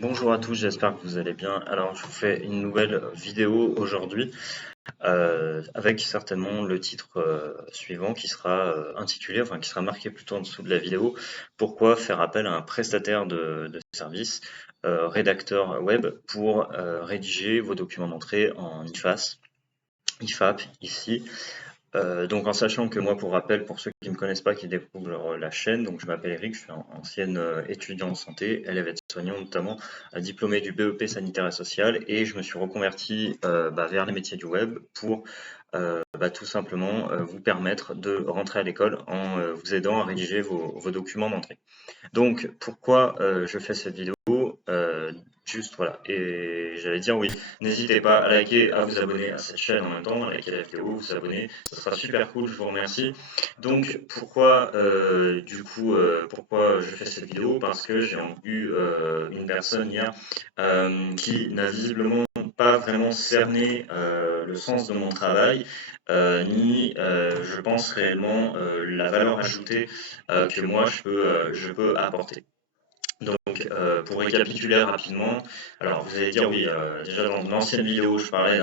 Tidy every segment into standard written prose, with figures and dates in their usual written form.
Bonjour à tous, j'espère que vous allez bien. Alors, je vous fais une nouvelle vidéo aujourd'hui avec certainement le titre suivant qui sera intitulé, enfin qui sera marqué plutôt en dessous de la vidéo. Pourquoi faire appel à un prestataire de service, rédacteur web, pour rédiger vos documents d'entrée en IFAP ici. Donc en sachant que moi, pour rappel, pour ceux qui ne me connaissent pas, qui découvrent la chaîne, donc je m'appelle Eric, je suis un ancien étudiant en santé, élève aide-soignant notamment, diplômé du BEP sanitaire et social, et je me suis reconverti vers les métiers du web pour tout simplement vous permettre de rentrer à l'école en vous aidant à rédiger vos documents d'entrée. Donc, pourquoi je fais cette vidéo? Juste voilà. Et j'allais dire oui, n'hésitez pas à liker, à vous abonner à cette chaîne en même temps, à liker la vidéo, vous abonner, ce sera super cool, je vous remercie. Donc, pourquoi je fais cette vidéo? Parce que j'ai eu une personne hier qui n'a visiblement pas vraiment cerné le sens de mon travail, ni je pense réellement la valeur ajoutée que moi je peux apporter. Donc, pour récapituler rapidement, alors vous allez dire oui, déjà dans l'ancienne vidéo, je parlais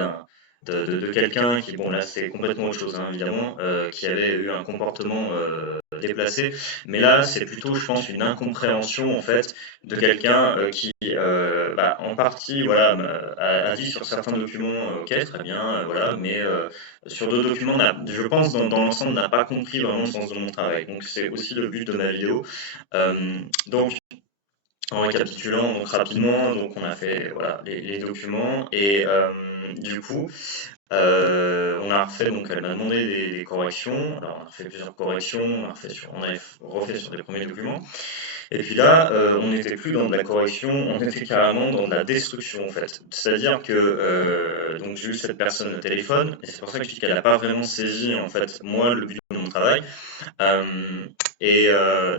de quelqu'un qui, bon là c'est complètement autre chose hein, évidemment, qui avait eu un comportement déplacé, mais là c'est plutôt je pense une incompréhension en fait de quelqu'un qui en partie voilà a dit sur certains documents ok très bien voilà, mais sur d'autres documents je pense dans l'ensemble n'a pas compris vraiment le sens de mon travail. Donc c'est aussi le but de ma vidéo. Donc en récapitulant donc rapidement, donc on a fait voilà les documents et du coup on a refait donc elle m'a demandé des corrections. Alors on a fait plusieurs corrections, on a refait sur les premiers documents. Et puis là, on n'était plus dans de la correction, on était carrément dans de la destruction en fait. C'est-à-dire que donc j'ai eu cette personne au téléphone et c'est pour ça que je dis qu'elle n'a pas vraiment saisi en fait moi le but de mon travail.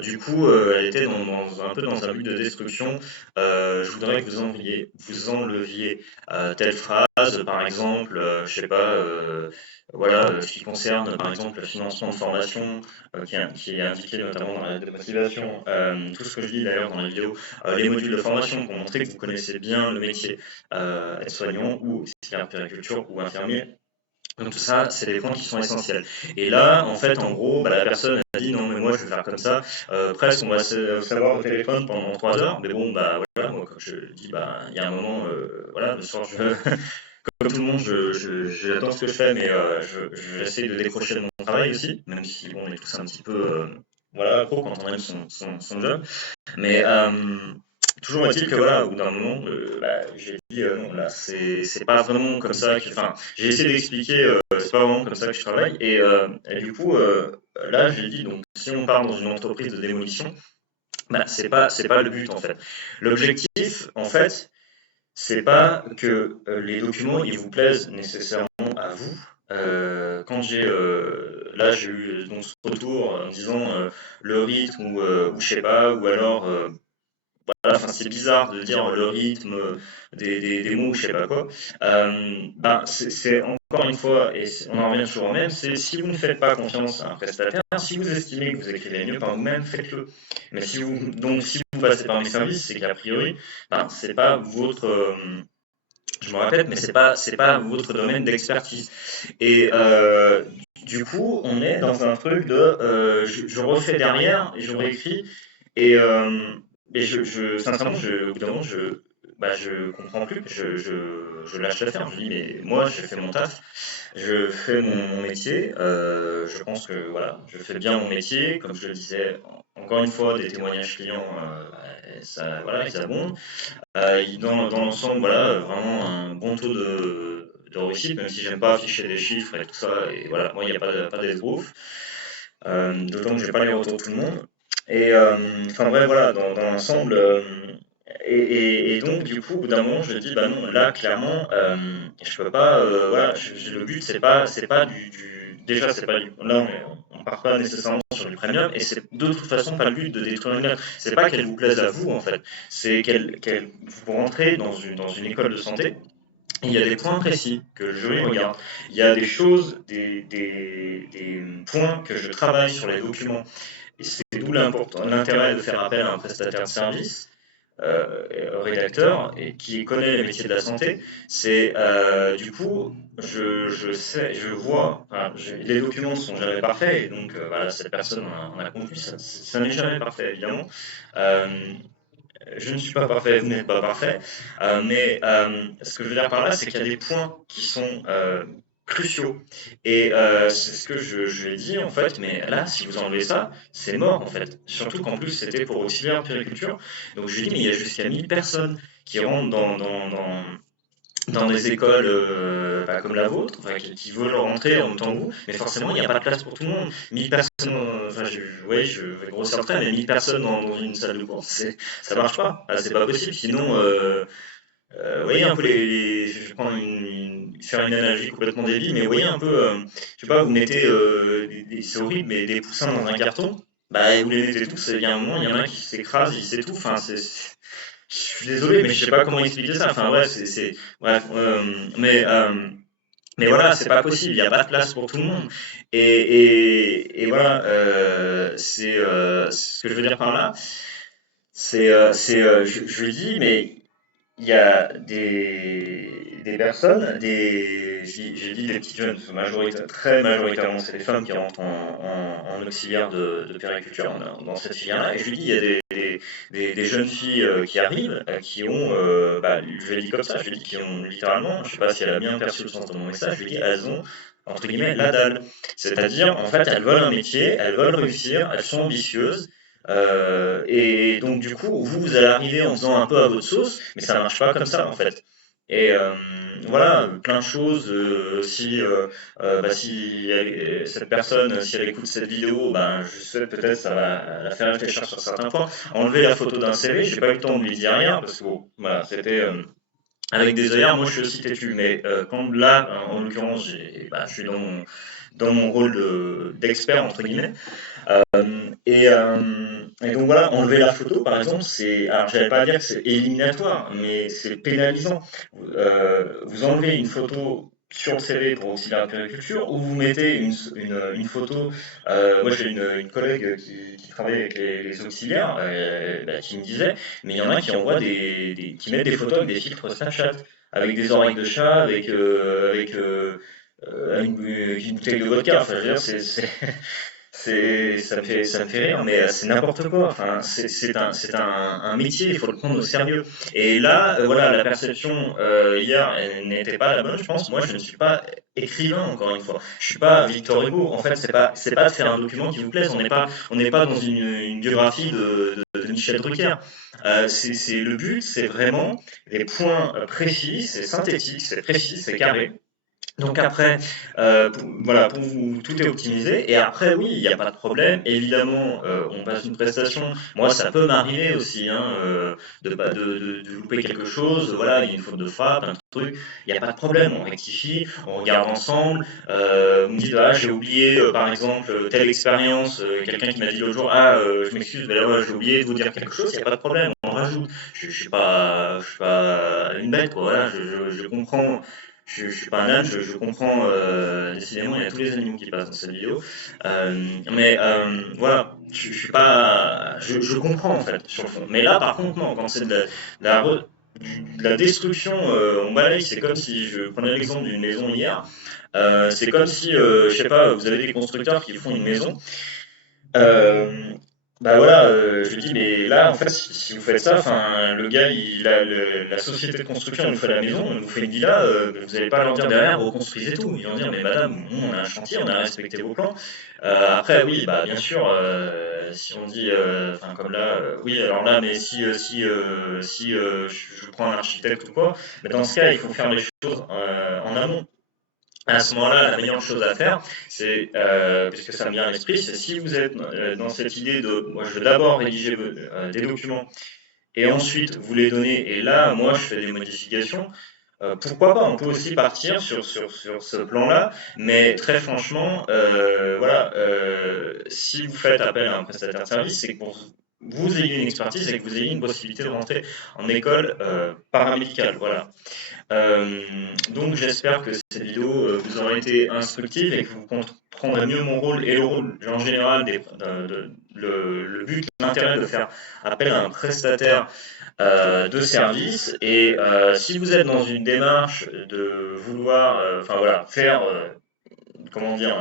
Du coup, elle était un peu dans un but de destruction. Je voudrais que vous enleviez telle phrase, par exemple, je sais pas, voilà, ce qui concerne par exemple le financement de formation, qui est indiqué notamment dans la lettre de motivation. Tout ce que je dis d'ailleurs dans la vidéo, les modules de formation pour montrer que vous connaissez bien le métier aide-soignant ou auxiliaire périculture ou infirmier. Donc tout ça, c'est des points qui sont essentiels. Et là, en fait, en gros, la personne a dit non, mais moi je vais faire comme ça. Presque, on va se savoir au téléphone pendant 3 heures. Mais bon, voilà, moi, comme je dis, il y a un moment, voilà, le soir, comme tout le monde, j'adore ce que je fais, mais j'essaie de décrocher de mon travail aussi, même si bon, on est tous un petit peu, voilà, accro quand on aime son job. Mais toujours est-il que voilà, au bout d'un moment, j'ai dit non, là, c'est pas vraiment comme ça que. Enfin, j'ai essayé d'expliquer, c'est pas vraiment comme ça que je travaille. Et du coup, là, j'ai dit donc, si on part dans une entreprise de démolition, c'est pas le but en fait. L'objectif, en fait, c'est pas que les documents ils vous plaisent nécessairement à vous. Quand j'ai eu donc ce retour en disant le rythme ou je sais pas, ou alors voilà, enfin, c'est bizarre de dire le rythme des mots, je sais pas quoi. C'est encore une fois, et on en revient toujours au même, c'est si vous ne faites pas confiance à un prestataire, si vous estimez que vous écrivez mieux par vous-même, faites-le. Mais si vous passez par mes services, c'est qu'a priori, c'est pas votre, je me répète, mais c'est pas votre domaine d'expertise. Et du coup, on est dans un truc de, je refais derrière et je réécris et, sincèrement, au bout d'un moment, je comprends plus, je lâche l'affaire. Je dis, mais moi, j'ai fait mon taf, je fais mon métier, je pense que voilà, je fais bien mon métier, comme je le disais, encore une fois, des témoignages clients, ça, voilà, ils abondent. Dans l'ensemble, voilà, vraiment un bon taux de réussite, même si j'aime pas afficher des chiffres et tout ça, et voilà, moi, il n'y a pas d'esbrouf, d'autant que j'ai pas les retours de tout le monde. Et enfin bref, voilà, dans l'ensemble, et donc du coup, au bout d'un moment, je dis, bah non, là, clairement, je peux pas, voilà, le but, c'est pas déjà, c'est pas là, on part pas nécessairement sur du premium, et c'est de toute façon pas le but de détruire une lettre. C'est pas qu'elle vous plaise à vous, en fait, c'est vous rentrez dans une école de santé, il y a des points précis que le jury regarde. Il y a des choses, des points que je travaille sur les documents. Et c'est d'où l'intérêt de faire appel à un prestataire de service. rédacteur et qui connaît les métiers de la santé, c'est du coup, je sais, je vois, enfin, les documents ne sont jamais parfaits, et donc voilà, cette personne en a conclu, ça n'est jamais parfait évidemment. Euh, je ne suis pas parfait, vous n'êtes pas parfait, mais ce que je veux dire par là, c'est qu'il y a des points qui sont cruciaux. Et c'est ce que je lui ai dit en fait, mais là, si vous enlevez ça, c'est mort en fait. Surtout qu'en plus, c'était pour auxiliaire périculture. Donc je lui ai dit, mais il y a jusqu'à 1000 personnes qui rentrent dans des écoles comme la vôtre, enfin, qui veulent rentrer en même temps que vous, mais forcément, il n'y a pas de place pour tout le monde. 1000 personnes, enfin, ouais, je vais grossir le trait, mais 1000 personnes dans une salle de cours, ça marche pas. Ah, c'est pas possible. Sinon, vous voyez un peu je vais prendre faire une analogie complètement débile, mais vous voyez un peu, je sais pas, vous mettez, c'est horrible, mais des poussins dans un carton, bah, vous les mettez tous, et il y a un moment, il y en a qui s'écrasent, ils s'étouffent, enfin, je suis désolé, mais je sais pas comment expliquer ça. Enfin, bref, bref, mais voilà, c'est pas possible. Il n'y a pas de place pour tout le monde. Et voilà, ce que je veux dire par là. Je lui dis, mais il y a des personnes, j'ai dit des petites jeunes, très majoritairement, c'est des femmes qui rentrent en auxiliaire de périculture dans cette filière-là. Et je lui dis, il y a des jeunes filles qui arrivent, qui ont, je l'ai dit comme ça, je lui ai dit qui ont littéralement, je sais pas si elle a bien perçu le sens de mon message, je lui ai dit, elles ont, entre guillemets, la dalle. C'est-à-dire, en fait, elles veulent un métier, elles veulent réussir, elles sont ambitieuses, et donc du coup, vous allez arriver en faisant un peu à votre sauce, mais ça marche pas comme ça en fait. Et voilà, plein de choses. Si cette personne, si elle écoute cette vidéo, ben je sais peut-être ça va la faire réfléchir sur certains points. Enlever la photo d'un CV, j'ai pas eu le temps de lui dire rien parce que bon, voilà, c'était avec des œillères. Moi, je suis aussi têtu, mais quand là, en l'occurrence, je suis dans mon rôle d'expert entre guillemets. Et donc voilà, enlever la photo, par exemple, alors j'allais pas dire que c'est éliminatoire, mais c'est pénalisant. Vous enlevez une photo sur le CV pour auxiliaire de périculture, ou vous mettez une photo. Moi, j'ai une collègue qui travaille avec les auxiliaires, qui me disait, mais il y en a qui envoient qui mettent des photos avec des filtres Snapchat, avec des oreilles de chat, une bouteille de vodka. Enfin, je veux dire, ça me fait rire, mais c'est n'importe quoi. Enfin, un métier, il faut le prendre au sérieux. Et là, voilà, la perception hier elle n'était pas la bonne, je pense. Moi, je ne suis pas écrivain, encore une fois. Je suis pas Victor Hugo. En fait, c'est pas de faire un document qui vous plaise. On n'est pas dans une biographie de Michel Drucker. Le but, c'est vraiment des points précis, c'est synthétique, c'est précis, c'est carré. Donc après, voilà, pour vous, tout est optimisé. Et après, oui, il n'y a pas de problème. Évidemment, on passe une prestation. Moi, ça peut m'arriver aussi, hein, de louper quelque chose. Voilà, il y a une faute de frappe, un truc. Il n'y a pas de problème. On rectifie, on regarde ensemble. Vous me dites, ah, j'ai oublié, par exemple, telle expérience. Quelqu'un qui m'a dit l'autre jour, ah, je m'excuse, mais là, ouais, j'ai oublié de vous dire quelque chose. Il n'y a pas de problème. On rajoute. Je suis pas une bête, quoi. Voilà, je comprends. Je suis pas un âne, je comprends, décidément, il y a tous les animaux qui passent dans cette vidéo. Mais voilà, je suis pas. Je comprends en fait, sur le fond. Mais là, par contre, non, quand c'est de la destruction on balaye, c'est comme si, je prenais l'exemple d'une maison hier, c'est comme si, je sais pas, vous avez des constructeurs qui font une maison. Euh, Bah voilà, je lui dis, mais là, en fait, si vous faites ça, enfin, le gars, la société de construction, elle nous fait la maison, elle nous fait une villa, vous n'allez pas leur dire derrière, reconstruisez tout. Ils vont dire, mais madame, nous, on a un chantier, on a respecté vos plans. Après, oui, bah, bien sûr, si on dit, enfin, comme là, oui, alors là, mais si je prends un architecte ou quoi, mais dans ce cas, il faut faire les choses en amont. À ce moment-là, la meilleure chose à faire, c'est, puisque ça me vient à l'esprit, c'est si vous êtes dans cette idée de, moi je veux d'abord rédiger des documents et ensuite vous les donner, et là, moi je fais des modifications, pourquoi pas, on peut aussi partir sur ce plan-là, mais très franchement, voilà, si vous faites appel à un prestataire de service, c'est que vous ayez une expertise et que vous ayez une possibilité de rentrer en école paramédicale. Voilà. Euh, donc j'espère que cette vidéo vous aura été instructive et que vous comprendrez mieux mon rôle et le rôle en général le but, l'intérêt de faire appel à un prestataire de service. Et si vous êtes dans une démarche de vouloir, enfin voilà, faire comment dire,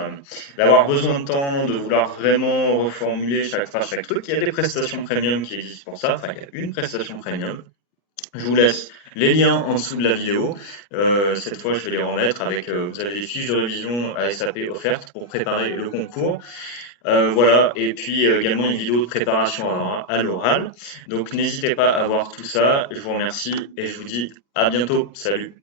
d'avoir besoin de temps, de vouloir vraiment reformuler chaque phrase, chaque truc, il y a des prestations premium qui existent pour ça. Enfin, il y a une prestation premium. Je vous laisse les liens en dessous de la vidéo. Cette fois, je vais les remettre avec, vous avez des fiches de révision à SAP offertes pour préparer le concours. Voilà, et puis également une vidéo de préparation à l'oral. Donc n'hésitez pas à voir tout ça. Je vous remercie et je vous dis à bientôt. Salut.